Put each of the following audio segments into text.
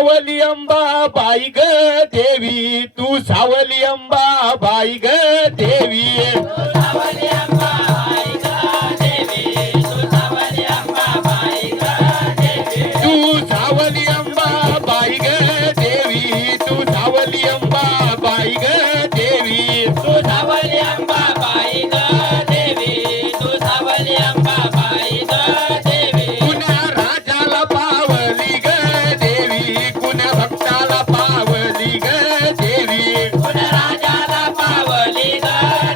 सावली अंबा बाई ग देवी, तू सावली अंबा बाई ग देवी. सावली अंबा बाई ग देवी, तू सावली अंबा बाई ग देवी. तू सावली अंबा बाई ग देवी, तू सावली अंबा बाई ग देवी. तू सावली अंबा बाई ग देवी, तू सावली अंबा बाई ग देवी. कुण्या राजाला पावली ग देवी, कुण्या भक्ताला पावली ग देवी. कुण्या राजाला पावली ग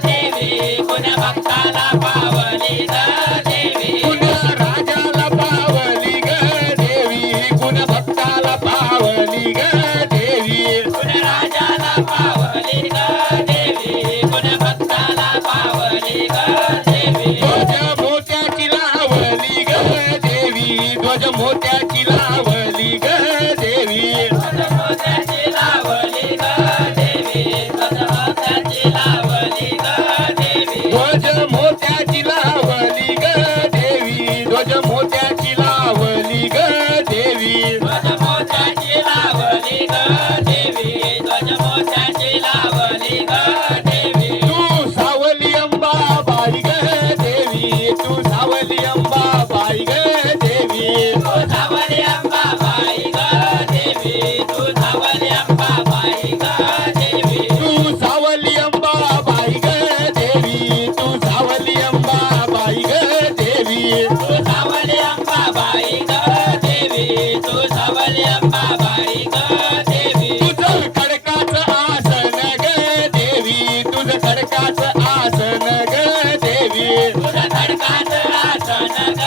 देवी, कुण्या भक्ताला पावली ग देवी. कुण्या राजाला पावली ग देवी, कुण्या भक्ताला पावली ग देवी. कुण्या राजाला पावली ग देवी, कुण्या भक्ताला पावली ग देवी. ध्वज मोत्याची लावली ग देवी, ध्वज मोत्याची लावली ग देवी. मोत्याची लावली ग देवी, मोत्याची लावली ग देवी. ध्वज मोत्याची लावली ग देवी, ध्वज मोत्याची लावली ग देवी. मोत्याची लावली ग देवी, मोत्याची लावली ग देवी. तू सावली अंबा बाई ग देवी, तू सावली अंबा बाई ग देवी. तू सावली अंबा बाई ग देवी, तू सावली अंबा बाई ग देवी. तू सावली अंबा बाई ग देवी, तू सावली अंबा बाई ग देवी. तू सावली अंबा बाई ग देवी, तू सावली अंबा बाई ग देवी. तुझं खडकाचं आसन ग देवी, तुझं खडकाचं आसन ग देवी. तुझं खडकाचं आसन ग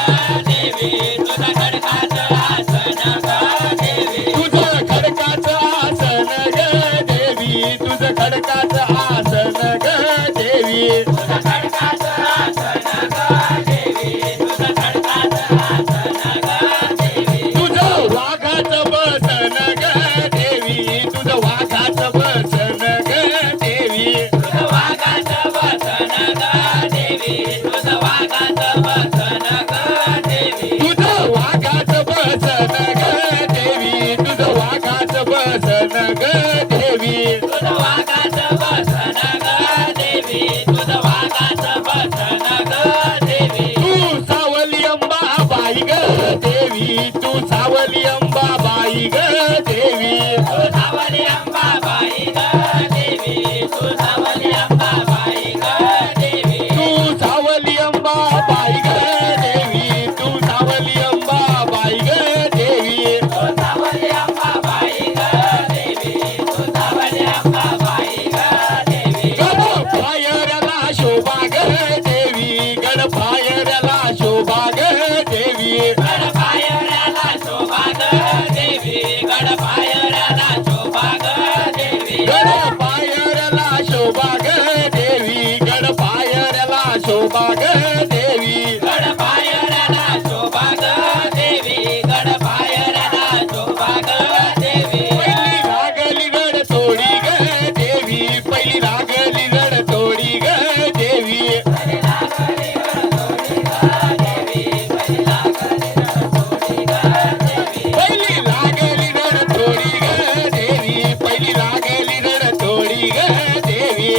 देवी, तुझं खडकाचं आसन ग देवी. तुझं खडकाचं आसन ग देवी, तुझं खडकाचं आसन ग देवी. तुझं खडकाचं आसन ग देवी, तुझं खडकाचं आसन ग देवी. तुझं वाघाचं बसन ग देवी, तुझं वाघाचं बसन ग देवी. तुझं वाघाचं बसन ग देवी, तुझं वाघाचं बसन ग देवी. तुझं वाघाचं बसन ग देवी, तुझं वाघाचं बसन ग देवी. तुझं वाघाचं बसन ग देवी, तुझं वाघाचं बसन ग देवी. तू सावली अंबा बाई ग देवी, तू सावली अंबा बाई ग देवी. तू सावली अंबा बाई ग देवी, तू सावली अंबा बाई ग देवी. तू सावली अंबा बाई ग देवी, तू सावली अंबा बाई ग देवी. तू सावली अंबा बाई ग देवी, तू सावली अंबा बाई ग देवी. गडपायऱ्याला शोभा ग देवी, गडपायऱ्याला शोभा ग देवी. गडपायऱ्याला शोभा ग देवी, गडपायऱ्याला शोभा ग देवी. गडपायऱ्याला शोभा ग देवी, गडपायऱ्याला शोभा ग देवी. गडपायऱ्याला शोभा ग देवी, गडपायऱ्याला शोभा ग देवी. पहिली लागली गड तोडी ग देवी, पहिली लागली गड तोडी ग देवी. पहिली लागली रणतोडी ग देवी, पहिली लागली रणतोडी ग देवी. पहिली लागली गड तोडी ग देवी, पहिली लागली गड तोडी ग देवी.